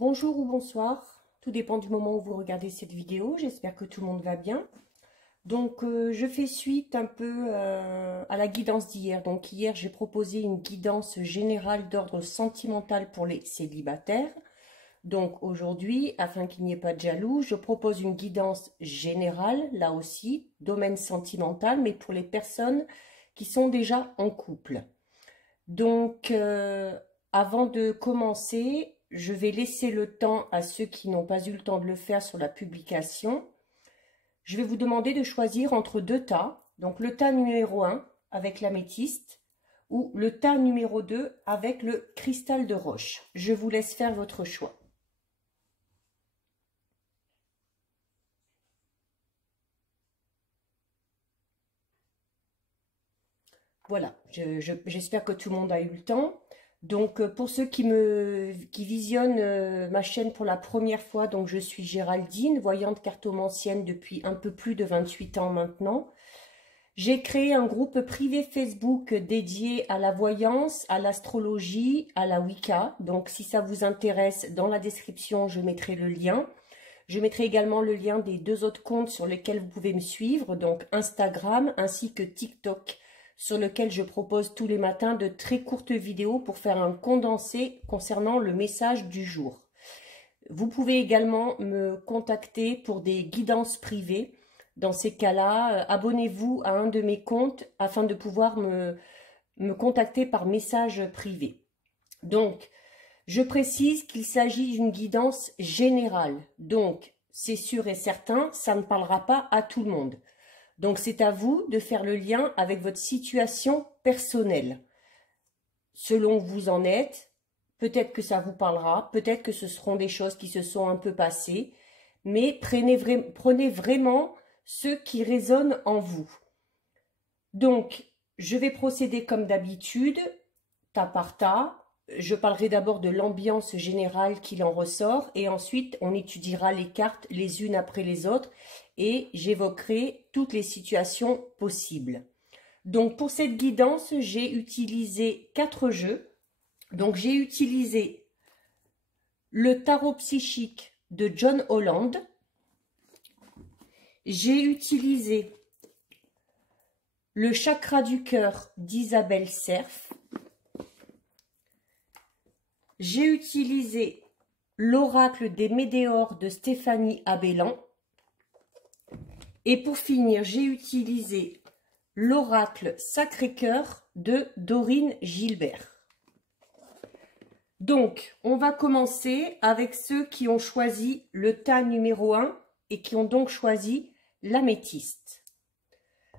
Bonjour ou bonsoir, tout dépend du moment où vous regardez cette vidéo. J'espère que tout le monde va bien. Donc je fais suite un peu à la guidance d'hier. Donc hier j'ai proposé une guidance générale d'ordre sentimental pour les célibataires. Donc aujourd'hui, afin qu'il n'y ait pas de jaloux, je propose une guidance générale, là aussi, domaine sentimental, mais pour les personnes qui sont déjà en couple. Donc avant de commencer, je vais laisser le temps à ceux qui n'ont pas eu le temps de le faire sur la publication. Je vais vous demander de choisir entre deux tas. Donc le tas numéro 1 avec l'améthyste ou le tas numéro 2 avec le cristal de roche. Je vous laisse faire votre choix. Voilà, j'espère que tout le monde a eu le temps. Donc pour ceux qui visionnent ma chaîne pour la première fois, donc je suis Géraldine, voyante cartomancienne depuis un peu plus de 28 ans maintenant. J'ai créé un groupe privé Facebook dédié à la voyance, à l'astrologie, à la Wicca. Donc si ça vous intéresse, dans la description, je mettrai le lien. Je mettrai également le lien des deux autres comptes sur lesquels vous pouvez me suivre, donc Instagram ainsi que TikTok, sur lequel je propose tous les matins de très courtes vidéos pour faire un condensé concernant le message du jour. Vous pouvez également me contacter pour des guidances privées. Dans ces cas-là, abonnez-vous à un de mes comptes afin de pouvoir me contacter par message privé. Donc, je précise qu'il s'agit d'une guidance générale. Donc, c'est sûr et certain, ça ne parlera pas à tout le monde. Donc, c'est à vous de faire le lien avec votre situation personnelle. Selon où vous en êtes, peut-être que ça vous parlera, peut-être que ce seront des choses qui se sont un peu passées, mais prenez vraiment ce qui résonne en vous. Donc, je vais procéder comme d'habitude, tas par tas. Je parlerai d'abord de l'ambiance générale qu'il en ressort et ensuite on étudiera les cartes les unes après les autres et j'évoquerai toutes les situations possibles. Donc pour cette guidance, j'ai utilisé 4 jeux. Donc j'ai utilisé le tarot psychique de John Holland. J'ai utilisé le chakra du cœur d'Isabelle Serf. J'ai utilisé l'oracle des Médéors de Stéphanie Abellan. Et pour finir, j'ai utilisé l'oracle Sacré-Cœur de Dorine Gilbert. Donc, on va commencer avec ceux qui ont choisi le tas numéro 1 et qui ont donc choisi l'améthyste.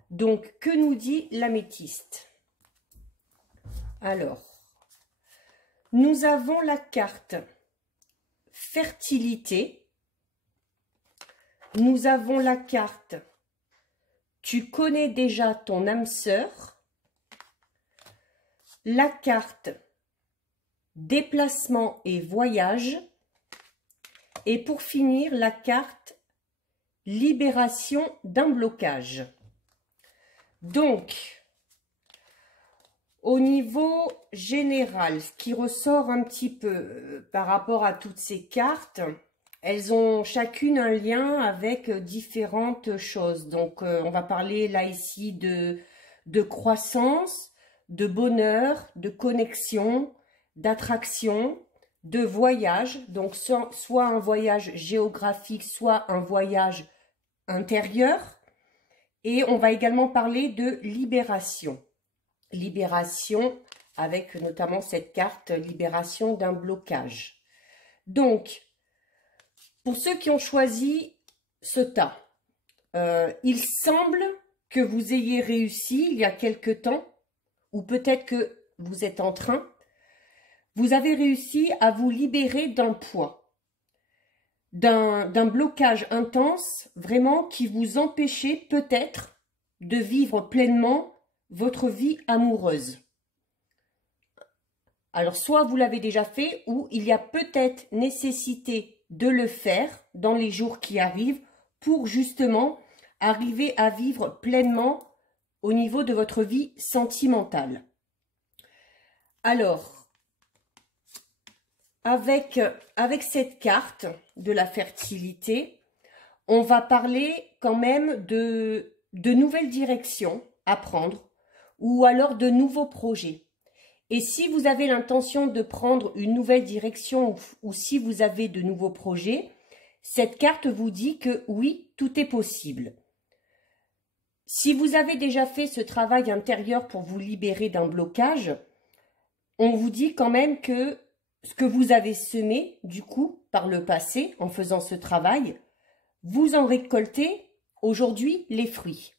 Donc, que nous dit l'améthyste? Alors, nous avons la carte fertilité. Nous avons la carte tu connais déjà ton âme sœur. La carte déplacement et voyage. Et pour finir, la carte libération d'un blocage. Donc, au niveau général, ce qui ressort un petit peu par rapport à toutes ces cartes, elles ont chacune un lien avec différentes choses. Donc, on va parler là ici de croissance, de bonheur, de connexion, d'attraction, de voyage. Donc, soit un voyage géographique, soit un voyage intérieur. Et on va également parler de libération. Libération avec notamment cette carte libération d'un blocage. Donc, pour ceux qui ont choisi ce tas, il semble que vous ayez réussi il y a quelque temps, ou peut-être que vous êtes en train, vous avez réussi à vous libérer d'un poids, d'un blocage intense, vraiment qui vous empêchait peut-être de vivre pleinement votre vie amoureuse. Alors, soit vous l'avez déjà fait, ou il y a peut-être nécessité de le faire dans les jours qui arrivent pour justement arriver à vivre pleinement au niveau de votre vie sentimentale. Alors, avec cette carte de la fertilité, on va parler quand même de nouvelles directions à prendre ou alors de nouveaux projets. Et si vous avez l'intention de prendre une nouvelle direction ou si vous avez de nouveaux projets, cette carte vous dit que oui, tout est possible. Si vous avez déjà fait ce travail intérieur pour vous libérer d'un blocage, on vous dit quand même que ce que vous avez semé, du coup, par le passé, en faisant ce travail, vous en récoltez aujourd'hui les fruits.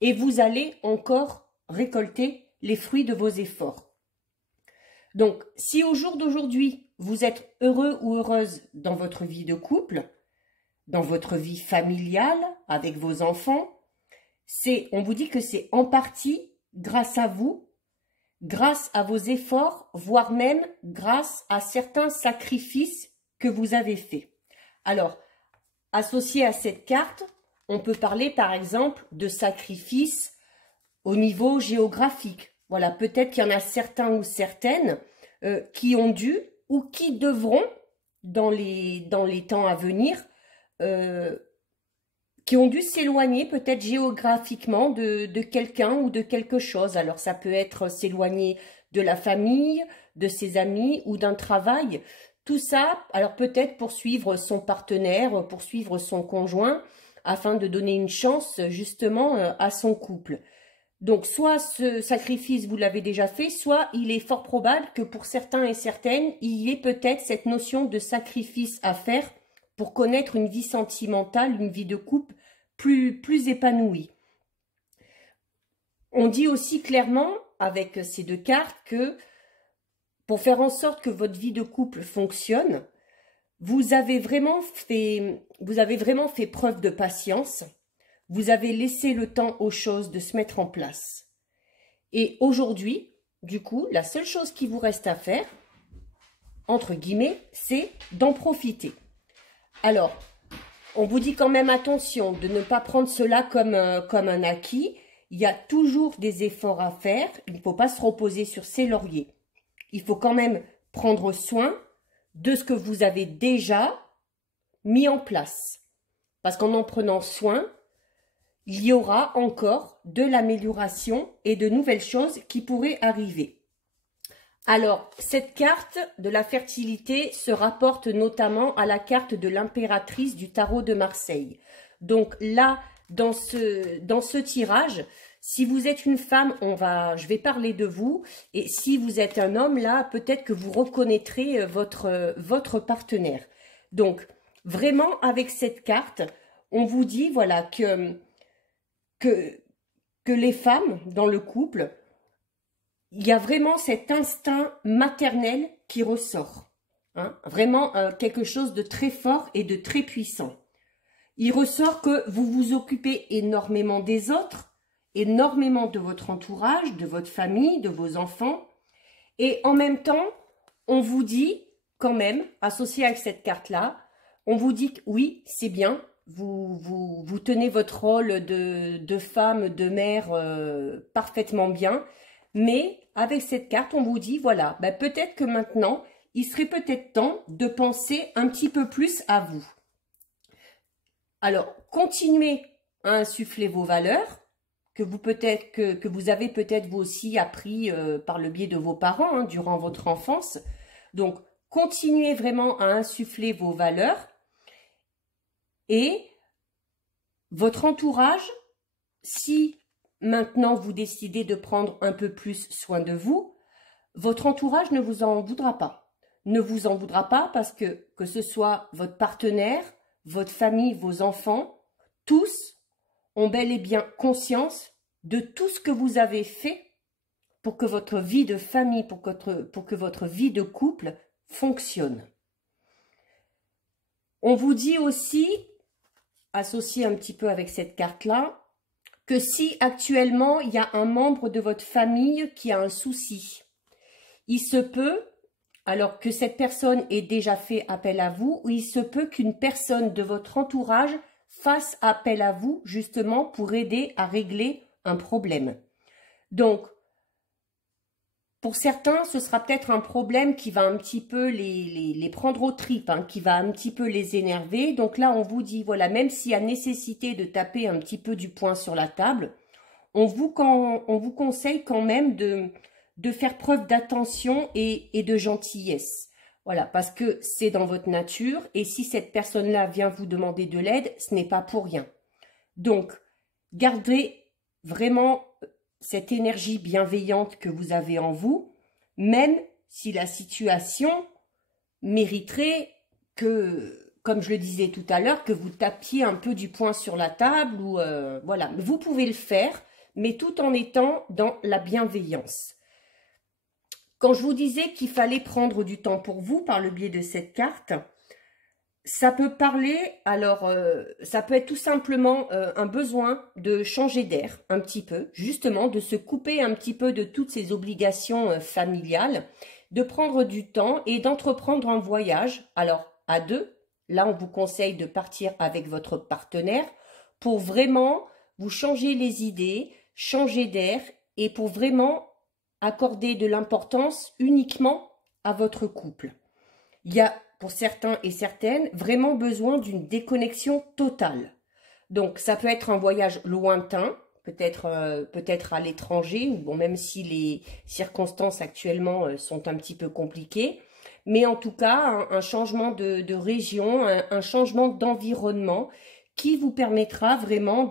Et vous allez encore récolter les fruits de vos efforts. Donc, si au jour d'aujourd'hui, vous êtes heureux ou heureuse dans votre vie de couple, dans votre vie familiale, avec vos enfants, on vous dit que c'est en partie grâce à vous, grâce à vos efforts, voire même grâce à certains sacrifices que vous avez faits. Alors, associé à cette carte, on peut parler par exemple de sacrifices au niveau géographique. Voilà, peut-être qu'il y en a certains ou certaines qui ont dû ou qui devront, dans les temps à venir, qui ont dû s'éloigner peut-être géographiquement de quelqu'un ou de quelque chose. Alors ça peut être s'éloigner de la famille, de ses amis ou d'un travail. Tout ça, alors peut-être poursuivre son partenaire, poursuivre son conjoint, afin de donner une chance justement à son couple. Donc soit ce sacrifice vous l'avez déjà fait, soit il est fort probable que pour certains et certaines, il y ait peut-être cette notion de sacrifice à faire pour connaître une vie sentimentale, une vie de couple plus épanouie. On dit aussi clairement avec ces deux cartes que pour faire en sorte que votre vie de couple fonctionne, vous avez vraiment fait preuve de patience. Vous avez laissé le temps aux choses de se mettre en place. Et aujourd'hui, du coup, la seule chose qui vous reste à faire, entre guillemets, c'est d'en profiter. Alors, on vous dit quand même attention de ne pas prendre cela comme un acquis. Il y a toujours des efforts à faire. Il ne faut pas se reposer sur ses lauriers. Il faut quand même prendre soin de ce que vous avez déjà mis en place. Parce qu'en prenant soin, il y aura encore de l'amélioration et de nouvelles choses qui pourraient arriver. Alors, cette carte de la fertilité se rapporte notamment à la carte de l'impératrice du tarot de Marseille. Donc là, dans ce tirage, si vous êtes une femme, je vais parler de vous. Et si vous êtes un homme, là, peut-être que vous reconnaîtrez votre partenaire. Donc, vraiment, avec cette carte, on vous dit, voilà, que les femmes dans le couple, il y a vraiment cet instinct maternel qui ressort. Hein, vraiment quelque chose de très fort et de très puissant. Il ressort que vous vous occupez énormément des autres, énormément de votre entourage, de votre famille, de vos enfants. Et en même temps, on vous dit quand même, associé avec cette carte-là, on vous dit que oui, c'est bien, vous tenez votre rôle de femme, de mère parfaitement bien, mais avec cette carte, on vous dit, voilà, ben peut-être que maintenant, il serait peut-être temps de penser un petit peu plus à vous. Alors, continuez à insuffler vos valeurs, que vous avez peut-être vous aussi appris par le biais de vos parents hein, durant votre enfance. Donc, continuez vraiment à insuffler vos valeurs et votre entourage, si maintenant vous décidez de prendre un peu plus soin de vous, votre entourage ne vous en voudra pas. Ne vous en voudra pas parce que ce soit votre partenaire, votre famille, vos enfants, tous ont bel et bien conscience de tout ce que vous avez fait pour que votre vie de famille, pour que votre vie de couple fonctionne. On vous dit aussi, associé un petit peu avec cette carte-là, que si actuellement il y a un membre de votre famille qui a un souci, il se peut, alors que cette personne ait déjà fait appel à vous, ou il se peut qu'une personne de votre entourage fasse appel à vous justement pour aider à régler un problème. Donc, Pour certains, ce sera peut-être un problème qui va un petit peu les prendre aux tripes, hein, qui va un petit peu les énerver. Donc là, on vous dit, voilà, même s'il y a nécessité de taper un petit peu du poing sur la table, on vous conseille quand même de faire preuve d'attention et de gentillesse. Voilà, parce que c'est dans votre nature et si cette personne-là vient vous demander de l'aide, ce n'est pas pour rien. Donc, gardez vraiment cette énergie bienveillante que vous avez en vous, même si la situation mériterait que, comme je le disais tout à l'heure, que vous tapiez un peu du poing sur la table ou voilà. Vous pouvez le faire, mais tout en étant dans la bienveillance. Quand je vous disais qu'il fallait prendre du temps pour vous par le biais de cette carte, ça peut parler, alors ça peut être tout simplement un besoin de changer d'air un petit peu, justement de se couper un petit peu de toutes ces obligations familiales, de prendre du temps et d'entreprendre un voyage, alors à deux. Là, on vous conseille de partir avec votre partenaire pour vraiment vous changer les idées, changer d'air et pour vraiment accorder de l'importance uniquement à votre couple. Il y a pour certains et certaines vraiment besoin d'une déconnexion totale. Donc ça peut être un voyage lointain, peut-être à l'étranger, bon, même si les circonstances actuellement sont un petit peu compliquées, mais en tout cas un changement de région, un changement d'environnement qui vous permettra vraiment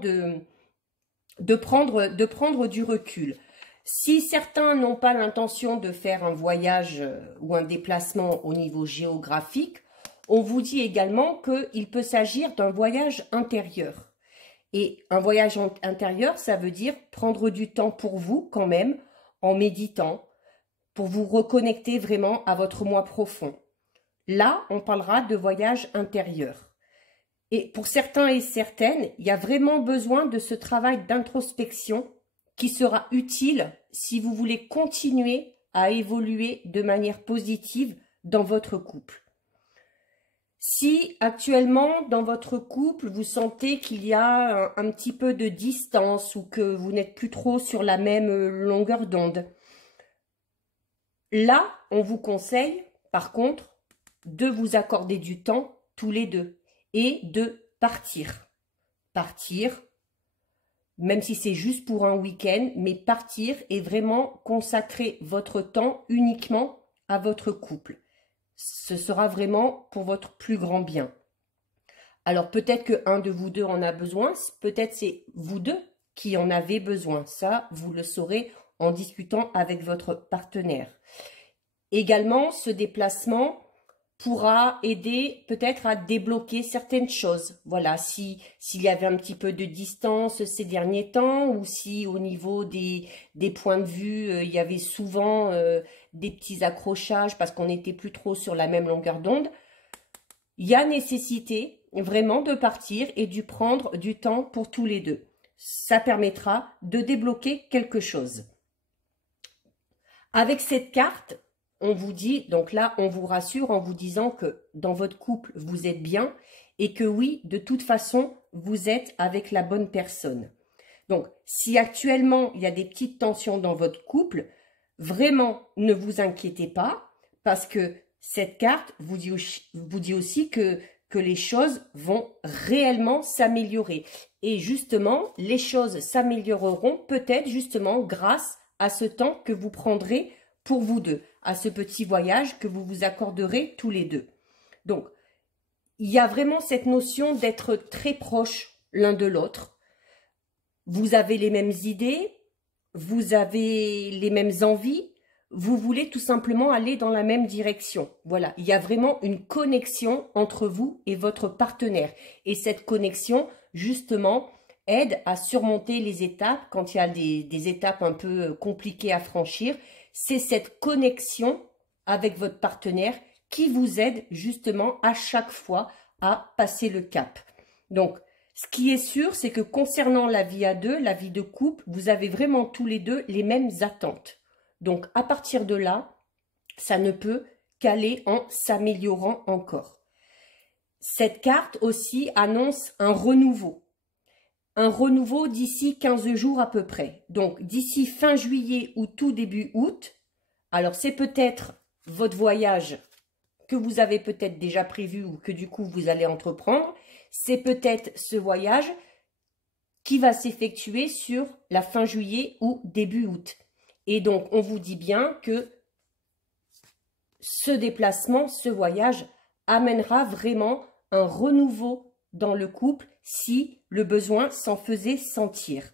de prendre du recul. Si certains n'ont pas l'intention de faire un voyage ou un déplacement au niveau géographique, on vous dit également qu'il peut s'agir d'un voyage intérieur. Et un voyage intérieur, ça veut dire prendre du temps pour vous quand même, en méditant, pour vous reconnecter vraiment à votre moi profond. Là, on parlera de voyage intérieur. Et pour certains et certaines, il y a vraiment besoin de ce travail d'introspection qui sera utile si vous voulez continuer à évoluer de manière positive dans votre couple. Si actuellement dans votre couple vous sentez qu'il y a un petit peu de distance ou que vous n'êtes plus trop sur la même longueur d'onde, là on vous conseille par contre de vous accorder du temps tous les deux et de partir. Partir, même si c'est juste pour un week-end, mais partir et vraiment consacrer votre temps uniquement à votre couple. Ce sera vraiment pour votre plus grand bien. Alors peut-être qu'un de vous deux en a besoin, peut-être c'est vous deux qui en avez besoin. Ça, vous le saurez en discutant avec votre partenaire. Également, ce déplacement pourra aider peut-être à débloquer certaines choses. Voilà, s'il y avait un petit peu de distance ces derniers temps ou si au niveau des points de vue, il y avait souvent des petits accrochages parce qu'on n'était plus trop sur la même longueur d'onde, il y a nécessité vraiment de partir et de prendre du temps pour tous les deux. Ça permettra de débloquer quelque chose. Avec cette carte, on vous dit, donc là, on vous rassure en vous disant que dans votre couple, vous êtes bien et que oui, de toute façon, vous êtes avec la bonne personne. Donc, si actuellement, il y a des petites tensions dans votre couple, vraiment, ne vous inquiétez pas parce que cette carte vous dit aussi que les choses vont réellement s'améliorer. Et justement, les choses s'amélioreront peut-être justement grâce à ce temps que vous prendrez pour vous deux, à ce petit voyage que vous vous accorderez tous les deux. Donc, il y a vraiment cette notion d'être très proches l'un de l'autre. Vous avez les mêmes idées, vous avez les mêmes envies, vous voulez tout simplement aller dans la même direction. Voilà, il y a vraiment une connexion entre vous et votre partenaire. Et cette connexion, justement, aide à surmonter les étapes quand il y a des étapes un peu compliquées à franchir. C'est cette connexion avec votre partenaire qui vous aide justement à chaque fois à passer le cap. Donc, ce qui est sûr, c'est que concernant la vie à deux, la vie de couple, vous avez vraiment tous les deux les mêmes attentes. Donc, à partir de là, ça ne peut qu'aller en s'améliorant encore. Cette carte aussi annonce un renouveau. Un renouveau d'ici 15 jours à peu près. Donc, d'ici fin juillet ou tout début août, Alors, c'est peut-être votre voyage que vous avez peut-être déjà prévu ou que du coup vous allez entreprendre. C'est peut-être ce voyage qui va s'effectuer sur la fin juillet ou début août. Et donc, on vous dit bien que ce déplacement, ce voyage, amènera vraiment un renouveau dans le couple si le besoin s'en faisait sentir.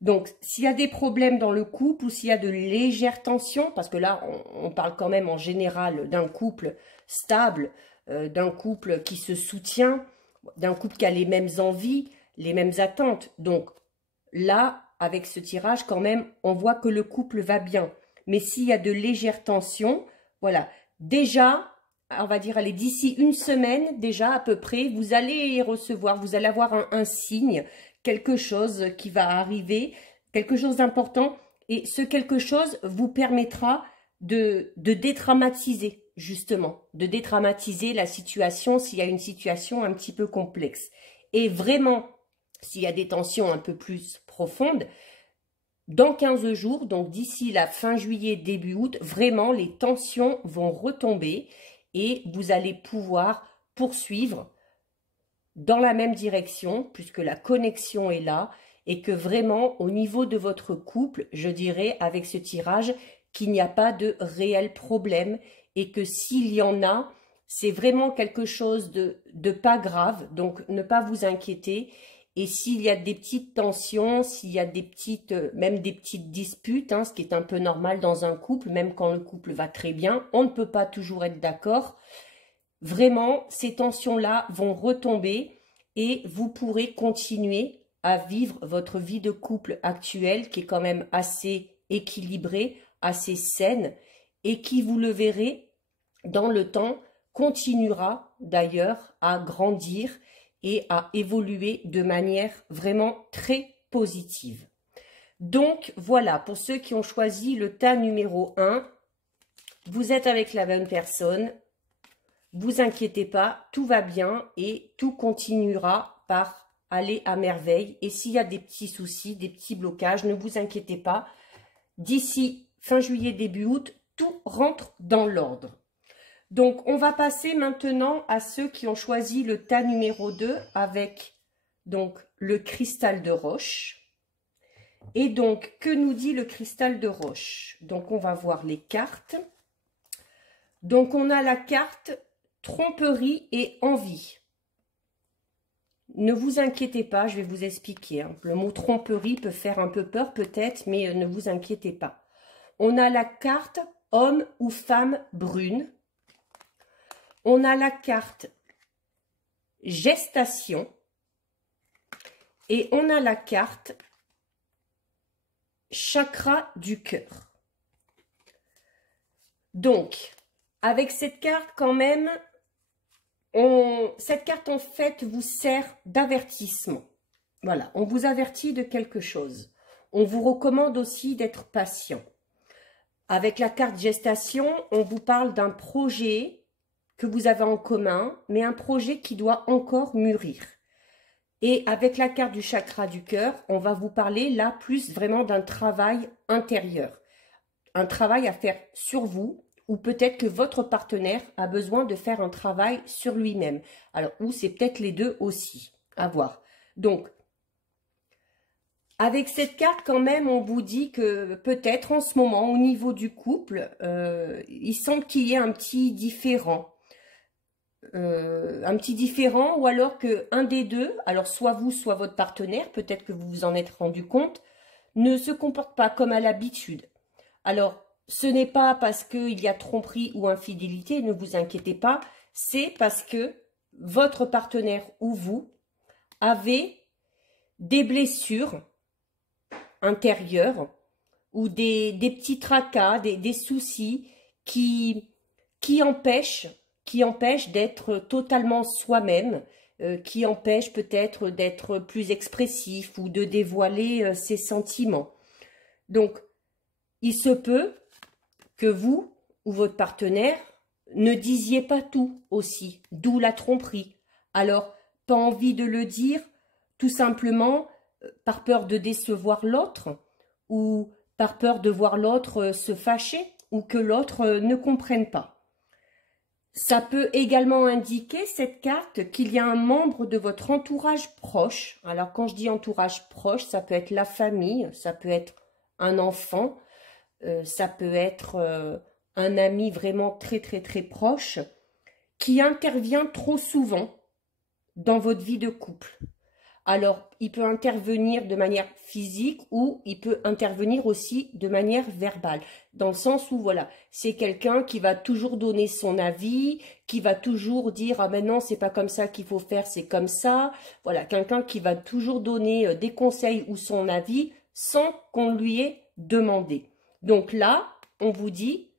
Donc, s'il y a des problèmes dans le couple ou s'il y a de légères tensions, parce que là, on parle quand même en général d'un couple stable, d'un couple qui se soutient, d'un couple qui a les mêmes envies, les mêmes attentes. Donc, là, avec ce tirage, quand même, on voit que le couple va bien. Mais s'il y a de légères tensions, voilà, déjà, on va dire, allez, d'ici une semaine, déjà à peu près, vous allez recevoir, vous allez avoir un signe, quelque chose qui va arriver, quelque chose d'important. Et ce quelque chose vous permettra de dédramatiser, justement, de dédramatiser la situation s'il y a une situation un petit peu complexe. Et vraiment, s'il y a des tensions un peu plus profondes, dans 15 jours, donc d'ici la fin juillet, début août, vraiment les tensions vont retomber et vous allez pouvoir poursuivre dans la même direction puisque la connexion est là et que vraiment au niveau de votre couple, je dirais avec ce tirage qu'il n'y a pas de réel problème et que s'il y en a, c'est vraiment quelque chose de pas grave, donc ne pas vous inquiéter. Et s'il y a des petites tensions, s'il y a des petites, même des petites disputes, hein, ce qui est un peu normal dans un couple, même quand le couple va très bien, on ne peut pas toujours être d'accord. Vraiment, ces tensions-là vont retomber et vous pourrez continuer à vivre votre vie de couple actuelle qui est quand même assez équilibrée, assez saine et qui, vous le verrez, dans le temps, continuera d'ailleurs à grandir et à évoluer de manière vraiment très positive. Donc voilà, pour ceux qui ont choisi le tas numéro 1, vous êtes avec la bonne personne, vous inquiétez pas, tout va bien et tout continuera par aller à merveille. Et s'il y a des petits soucis, des petits blocages, ne vous inquiétez pas, d'ici fin juillet, début août, tout rentre dans l'ordre. Donc, on va passer maintenant à ceux qui ont choisi le tas numéro 2 avec donc le cristal de roche. Et donc, que nous dit le cristal de roche? Donc, on va voir les cartes. Donc, on a la carte tromperie et envie. Ne vous inquiétez pas, je vais vous expliquer. Hein. Le mot tromperie peut faire un peu peur peut-être, mais ne vous inquiétez pas. On a la carte homme ou femme brune. On a la carte gestation et on a la carte chakra du cœur. Donc, avec cette carte quand même, cette carte en fait vous sert d'avertissement. Voilà, on vous avertit de quelque chose. On vous recommande aussi d'être patient. Avec la carte gestation, on vous parle d'un projet que vous avez en commun, mais un projet qui doit encore mûrir. Et avec la carte du chakra du cœur, on va vous parler là plus vraiment d'un travail intérieur. Un travail à faire sur vous, ou peut-être que votre partenaire a besoin de faire un travail sur lui-même. Alors, ou c'est peut-être les deux aussi, à voir. Donc, avec cette carte, quand même, on vous dit que peut-être en ce moment, au niveau du couple, il semble qu'il y ait un petit différend. Ou alors que un des deux, alors soit vous, soit votre partenaire, peut-être que vous vous en êtes rendu compte, ne se comporte pas comme à l'habitude. Alors, ce n'est pas parce qu'il y a tromperie ou infidélité, ne vous inquiétez pas, c'est parce que votre partenaire ou vous avez des blessures intérieures ou des petits tracas, des soucis qui empêchent d'être totalement soi-même, qui empêchent peut-être d'être plus expressif ou de dévoiler ses sentiments. Donc, il se peut que vous ou votre partenaire ne disiez pas tout aussi, d'où la tromperie. Alors, pas envie de le dire, tout simplement par peur de décevoir l'autre ou par peur de voir l'autre se fâcher ou que l'autre ne comprenne pas. Ça peut également indiquer, cette carte, qu'il y a un membre de votre entourage proche. Alors, quand je dis entourage proche, ça peut être la famille, ça peut être un enfant, ça peut être un ami vraiment très, très, très proche, qui intervient trop souvent dans votre vie de couple. Alors, il peut intervenir de manière physique ou il peut intervenir aussi de manière verbale. Dans le sens où, voilà, c'est quelqu'un qui va toujours donner son avis, qui va toujours dire « Ah ben non, c'est pas comme ça qu'il faut faire, c'est comme ça ». Voilà, quelqu'un qui va toujours donner des conseils ou son avis sans qu'on lui ait demandé. Donc là, on vous dit,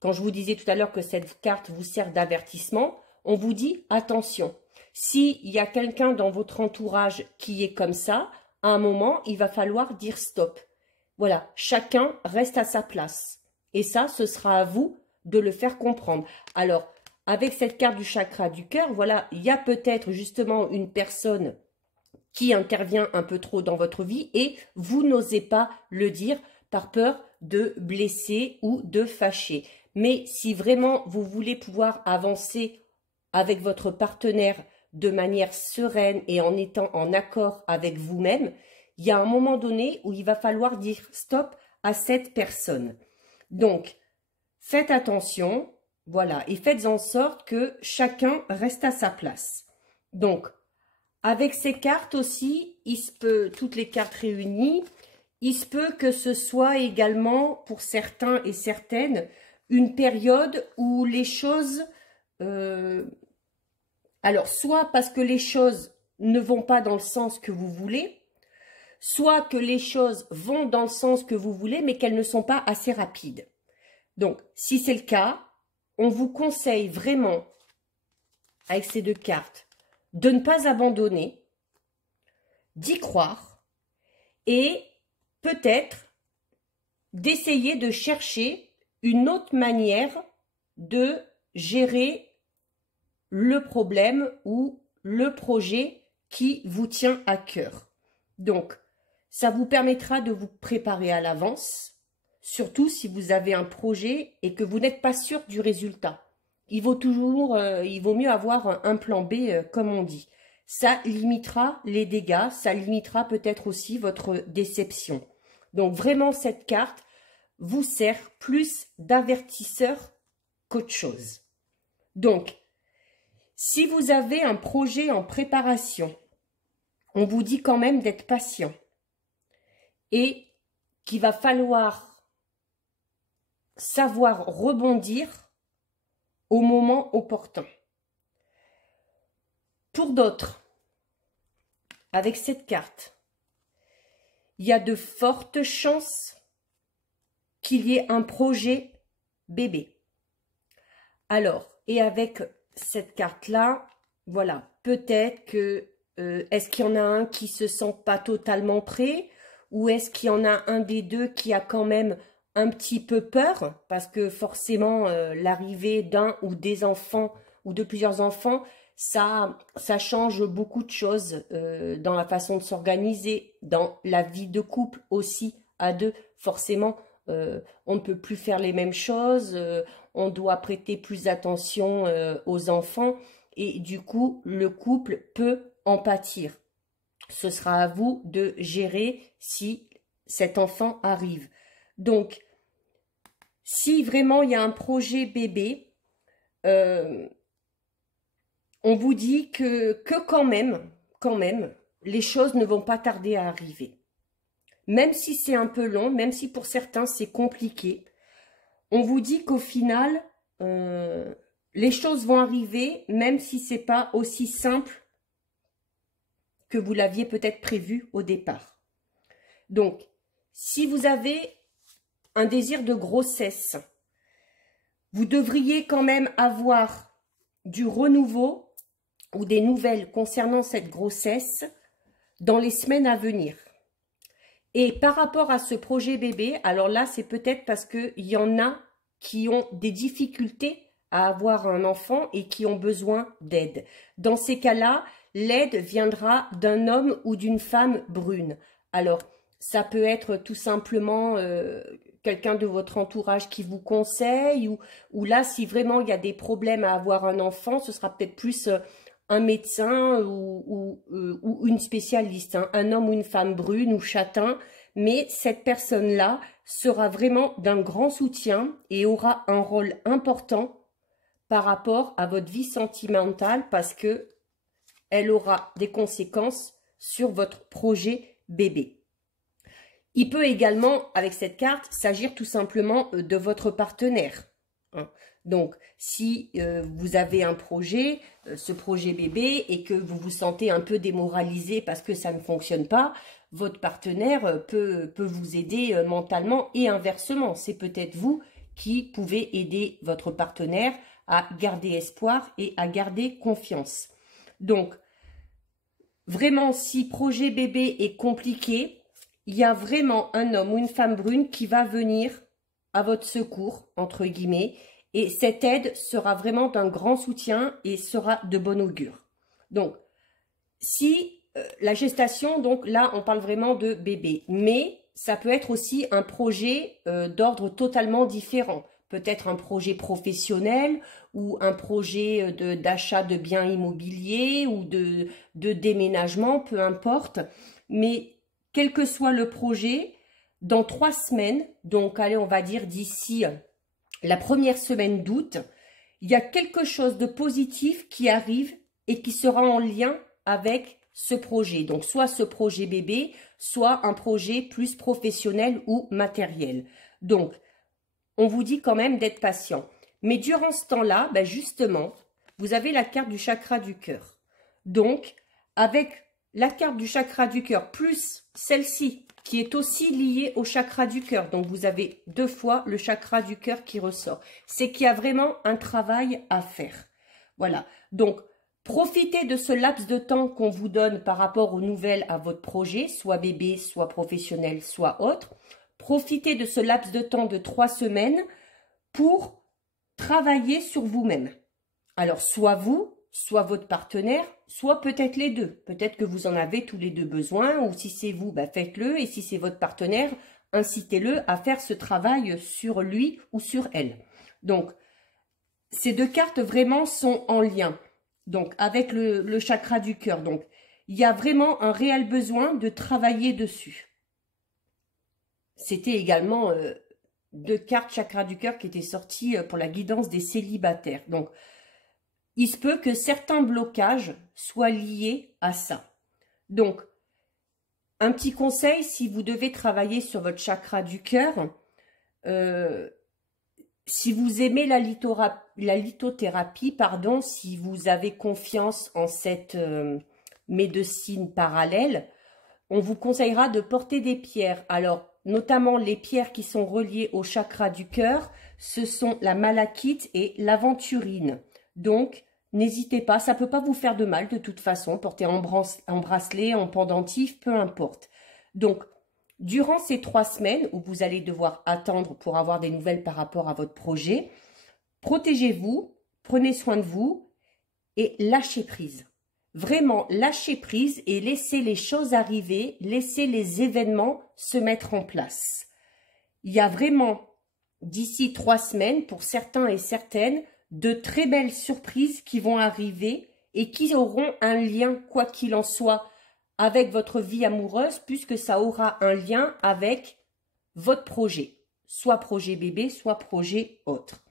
quand je vous disais tout à l'heure que cette carte vous sert d'avertissement, on vous dit « Attention ». S'il y a quelqu'un dans votre entourage qui est comme ça, à un moment, il va falloir dire stop. Voilà, chacun reste à sa place. Et ça, ce sera à vous de le faire comprendre. Alors, avec cette carte du chakra du cœur, voilà, il y a peut-être justement une personne qui intervient un peu trop dans votre vie et vous n'osez pas le dire par peur de blesser ou de fâcher. Mais si vraiment vous voulez pouvoir avancer avec votre partenaire de manière sereine et en étant en accord avec vous-même, il y a un moment donné où il va falloir dire stop à cette personne. Donc, faites attention, voilà, et faites en sorte que chacun reste à sa place. Donc, avec ces cartes aussi, il se peut, toutes les cartes réunies, il se peut que ce soit également, pour certains et certaines, une période où les choses... alors, soit parce que les choses ne vont pas dans le sens que vous voulez, soit que les choses vont dans le sens que vous voulez, mais qu'elles ne sont pas assez rapides. Donc, si c'est le cas, on vous conseille vraiment, avec ces deux cartes, de ne pas abandonner, d'y croire, et peut-être d'essayer de chercher une autre manière de gérer le problème ou le projet qui vous tient à cœur. Donc, ça vous permettra de vous préparer à l'avance, surtout si vous avez un projet et que vous n'êtes pas sûr du résultat. Il vaut mieux avoir un plan B, comme on dit. Ça limitera les dégâts, ça limitera peut-être aussi votre déception. Donc vraiment, cette carte vous sert plus d'avertisseur qu'autre chose. Donc, si vous avez un projet en préparation, on vous dit quand même d'être patient et qu'il va falloir savoir rebondir au moment opportun. Pour d'autres, avec cette carte, il y a de fortes chances qu'il y ait un projet bébé. Alors, et avec cette carte-là, voilà, peut-être que, est-ce qu'il y en a un qui se sent pas totalement prêt, ou est-ce qu'il y en a un des deux qui a quand même un petit peu peur, parce que forcément, l'arrivée d'un ou des enfants, ou de plusieurs enfants, ça change beaucoup de choses dans la façon de s'organiser, dans la vie de couple aussi, à deux, forcément, on ne peut plus faire les mêmes choses, on doit prêter plus attention aux enfants et du coup, le couple peut en pâtir. Ce sera à vous de gérer si cet enfant arrive. Donc, si vraiment il y a un projet bébé, on vous dit que quand même, les choses ne vont pas tarder à arriver. Même si c'est un peu long, même si pour certains c'est compliqué, on vous dit qu'au final, les choses vont arriver, même si c'est pas aussi simple que vous l'aviez peut-être prévu au départ. Donc, si vous avez un désir de grossesse, vous devriez quand même avoir du renouveau ou des nouvelles concernant cette grossesse dans les semaines à venir. Et par rapport à ce projet bébé, alors là, c'est peut-être parce qu'il y en a qui ont des difficultés à avoir un enfant et qui ont besoin d'aide. Dans ces cas-là, l'aide viendra d'un homme ou d'une femme brune. Alors, ça peut être tout simplement quelqu'un de votre entourage qui vous conseille, ou là, si vraiment il y a des problèmes à avoir un enfant, ce sera peut-être plus un médecin ou une spécialiste, hein, un homme ou une femme brune ou châtain, mais cette personne-là sera vraiment d'un grand soutien et aura un rôle important par rapport à votre vie sentimentale parce que elle aura des conséquences sur votre projet bébé. Il peut également, avec cette carte, s'agir tout simplement de votre partenaire. Donc, si vous avez un projet, ce projet bébé, et que vous vous sentez un peu démoralisé parce que ça ne fonctionne pas, votre partenaire peut vous aider mentalement et inversement. C'est peut-être vous qui pouvez aider votre partenaire à garder espoir et à garder confiance. Donc, vraiment, si projet bébé est compliqué, il y a vraiment un homme ou une femme brune qui va venir à votre secours, entre guillemets, et cette aide sera vraiment d'un grand soutien et sera de bon augure. Donc, si la gestation, donc là, on parle vraiment de bébé, mais ça peut être aussi un projet d'ordre totalement différent. Peut-être un projet professionnel ou un projet d'achat de biens immobiliers ou de déménagement, peu importe. Mais quel que soit le projet, dans 3 semaines, donc allez, on va dire d'ici la première semaine d'août, il y a quelque chose de positif qui arrive et qui sera en lien avec ce projet. Donc, soit ce projet bébé, soit un projet plus professionnel ou matériel. Donc, on vous dit quand même d'être patient. Mais durant ce temps-là, ben justement, vous avez la carte du chakra du cœur. Donc, avec la carte du chakra du cœur plus celle-ci, qui est aussi liée au chakra du cœur. Donc, vous avez 2 fois le chakra du cœur qui ressort. C'est qu'il y a vraiment un travail à faire. Voilà. Donc, profitez de ce laps de temps qu'on vous donne par rapport aux nouvelles à votre projet, soit bébé, soit professionnel, soit autre. Profitez de ce laps de temps de 3 semaines pour travailler sur vous-même. Alors, soit vous, soit votre partenaire, soit peut-être les deux. Peut-être que vous en avez tous les deux besoin, ou si c'est vous, ben faites-le, et si c'est votre partenaire, incitez-le à faire ce travail sur lui ou sur elle. Donc, ces 2 cartes vraiment sont en lien, donc avec le chakra du cœur. Donc, il y a vraiment un réel besoin de travailler dessus. C'était également 2 cartes chakra du cœur qui étaient sorties pour la guidance des célibataires. Donc, il se peut que certains blocages soient liés à ça. Donc, un petit conseil, si vous devez travailler sur votre chakra du cœur, si vous aimez la lithothérapie, pardon, si vous avez confiance en cette médecine parallèle, on vous conseillera de porter des pierres. Alors, notamment les pierres qui sont reliées au chakra du cœur, ce sont la malachite et l'aventurine. Donc, n'hésitez pas, ça ne peut pas vous faire de mal de toute façon, porter en bracelet, en pendentif, peu importe. Donc, durant ces 3 semaines où vous allez devoir attendre pour avoir des nouvelles par rapport à votre projet, protégez-vous, prenez soin de vous et lâchez prise. Vraiment, lâchez prise et laissez les choses arriver, laissez les événements se mettre en place. Il y a vraiment, d'ici 3 semaines, pour certains et certaines, de très belles surprises qui vont arriver et qui auront un lien, quoi qu'il en soit, avec votre vie amoureuse, puisque ça aura un lien avec votre projet, soit projet bébé, soit projet autre.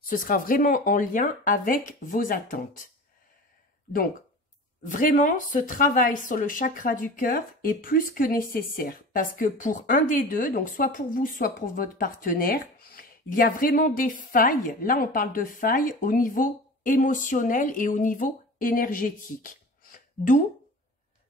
Ce sera vraiment en lien avec vos attentes. Donc, vraiment, ce travail sur le chakra du cœur est plus que nécessaire parce que pour un des deux, donc soit pour vous, soit pour votre partenaire, il y a vraiment des failles. Là, on parle de failles au niveau émotionnel et au niveau énergétique. D'où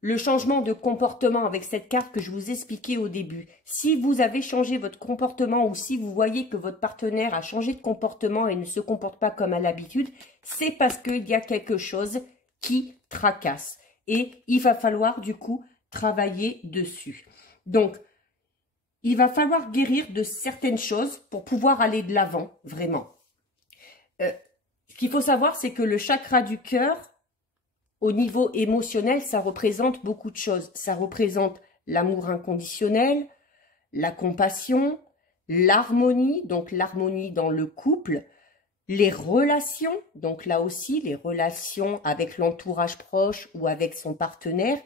le changement de comportement avec cette carte que je vous expliquais au début. Si vous avez changé votre comportement ou si vous voyez que votre partenaire a changé de comportement et ne se comporte pas comme à l'habitude, c'est parce qu'il y a quelque chose qui tracasse. Et il va falloir du coup travailler dessus. Donc, il va falloir guérir de certaines choses pour pouvoir aller de l'avant, vraiment. Ce qu'il faut savoir, c'est que le chakra du cœur, au niveau émotionnel, ça représente beaucoup de choses. Ça représente l'amour inconditionnel, la compassion, l'harmonie, donc l'harmonie dans le couple, les relations, donc là aussi les relations avec l'entourage proche ou avec son partenaire,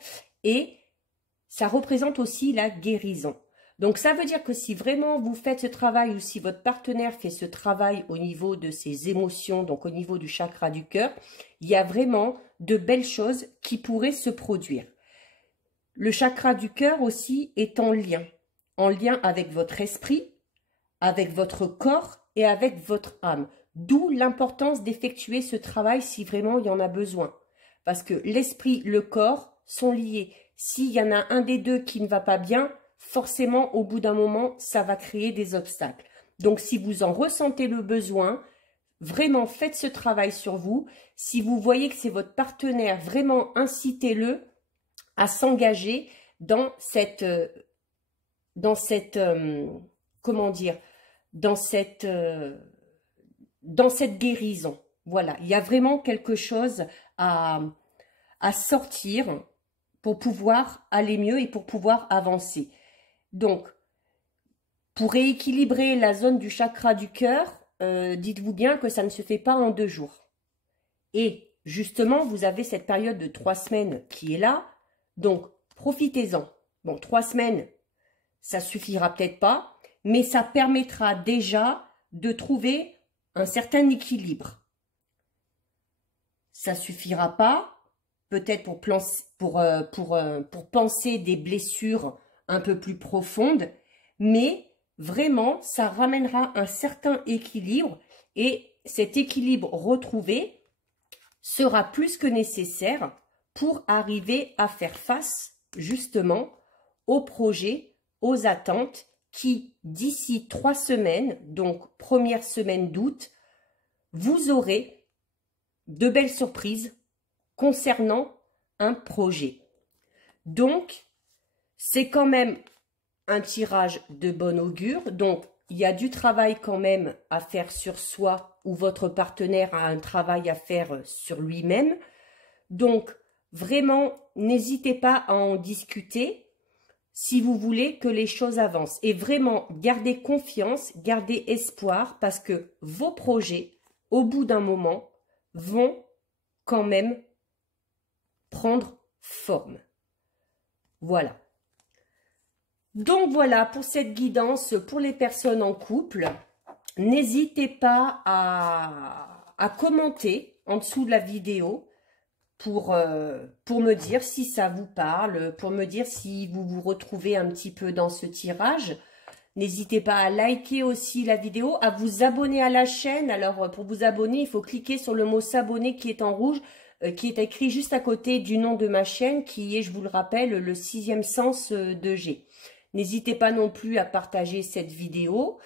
et ça représente aussi la guérison. Donc ça veut dire que si vraiment vous faites ce travail ou si votre partenaire fait ce travail au niveau de ses émotions, donc au niveau du chakra du cœur, il y a vraiment de belles choses qui pourraient se produire. Le chakra du cœur aussi est en lien avec votre esprit, avec votre corps et avec votre âme. D'où l'importance d'effectuer ce travail si vraiment il y en a besoin. Parce que l'esprit, le corps sont liés. S'il y en a un des deux qui ne va pas bien, forcément, au bout d'un moment, ça va créer des obstacles. Donc, si vous en ressentez le besoin, vraiment faites ce travail sur vous. Si vous voyez que c'est votre partenaire, vraiment incitez-le à s'engager dans cette comment dire, dans cette guérison. Voilà, il y a vraiment quelque chose à sortir pour pouvoir aller mieux et pour pouvoir avancer. Donc, pour rééquilibrer la zone du chakra du cœur, dites-vous bien que ça ne se fait pas en 2 jours. Et justement, vous avez cette période de 3 semaines qui est là, donc profitez-en. Bon, 3 semaines, ça suffira peut-être pas, mais ça permettra déjà de trouver un certain équilibre. Ça suffira pas, peut-être pour penser des blessures un peu plus profondes, mais vraiment, ça ramènera un certain équilibre et cet équilibre retrouvé sera plus que nécessaire pour arriver à faire face justement aux projets, aux attentes qui, d'ici 3 semaines, donc première semaine d'août, vous aurez de belles surprises concernant un projet. Donc, c'est quand même un tirage de bon augure. Donc, il y a du travail quand même à faire sur soi ou votre partenaire a un travail à faire sur lui-même. Donc, vraiment, n'hésitez pas à en discuter si vous voulez que les choses avancent. Et vraiment, gardez confiance, gardez espoir parce que vos projets, au bout d'un moment, vont quand même prendre forme. Voilà. Donc voilà pour cette guidance pour les personnes en couple. N'hésitez pas à commenter en dessous de la vidéo pour me dire si ça vous parle, pour me dire si vous vous retrouvez un petit peu dans ce tirage. N'hésitez pas à liker aussi la vidéo, à vous abonner à la chaîne. Alors pour vous abonner, il faut cliquer sur le mot s'abonner qui est en rouge, qui est écrit juste à côté du nom de ma chaîne, qui est, je vous le rappelle, le 6e sens de G. N'hésitez pas non plus à partager cette vidéo.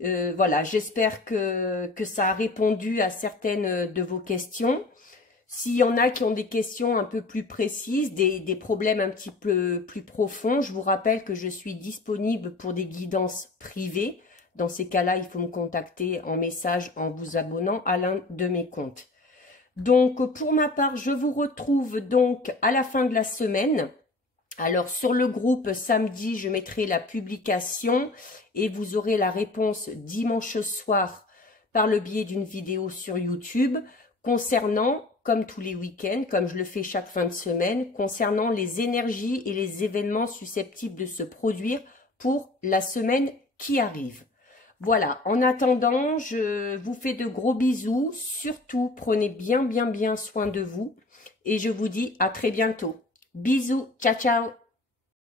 Voilà, j'espère que ça a répondu à certaines de vos questions. S'il y en a qui ont des questions un peu plus précises, des problèmes un petit peu plus profonds, je vous rappelle que je suis disponible pour des guidances privées. Dans ces cas-là, il faut me contacter en message en vous abonnant à l'un de mes comptes. Donc, pour ma part, je vous retrouve donc à la fin de la semaine. Alors, sur le groupe, samedi, je mettrai la publication et vous aurez la réponse dimanche soir par le biais d'une vidéo sur YouTube concernant, comme tous les week-ends, comme je le fais chaque fin de semaine, concernant les énergies et les événements susceptibles de se produire pour la semaine qui arrive. Voilà, en attendant, je vous fais de gros bisous. Surtout, prenez bien soin de vous et je vous dis à très bientôt. Bisous, ciao ciao.